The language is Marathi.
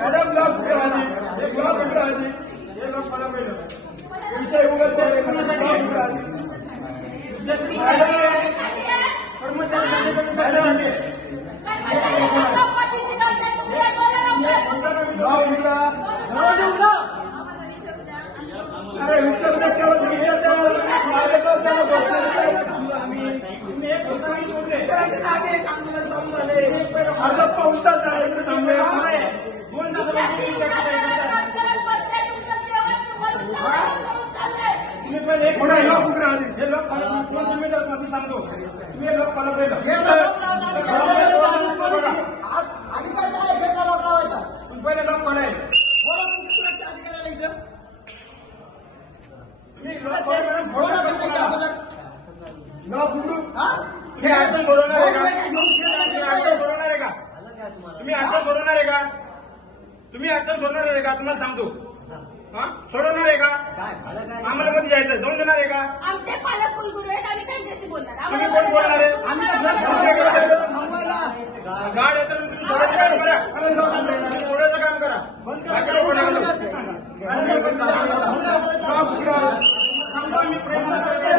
मॅडम लॉक कुठे आली एक लॉक कुठे आली हे लॉक मला पाहिजे विषय उगत लॉक कुठे आली अरे विचार सांगतो तुम्ही लोक मला पहिले लॉक पडाय सुरक्षा अधिकाऱ्याला इथं तुम्ही लॉक उघडू तुम्ही अडचण सोडवणार आहे का तुम्ही अडचण सोडवणार आहे का तुम्ही अडचण सोडणार आहे का तुम्हाला सांगतो सोडवणार आहे का आम्हाला कधी जायचं जाऊन देणार आहे का आमचे पालक कुलगुरू आहेत आम्ही त्यांच्याशी बोलणार तुम्ही कोण बोलणार आहे गाड आहे तर तुम्ही सोडायचं काम करा सोडायचं काम करा बाकी लोक मी प्रयत्न करतो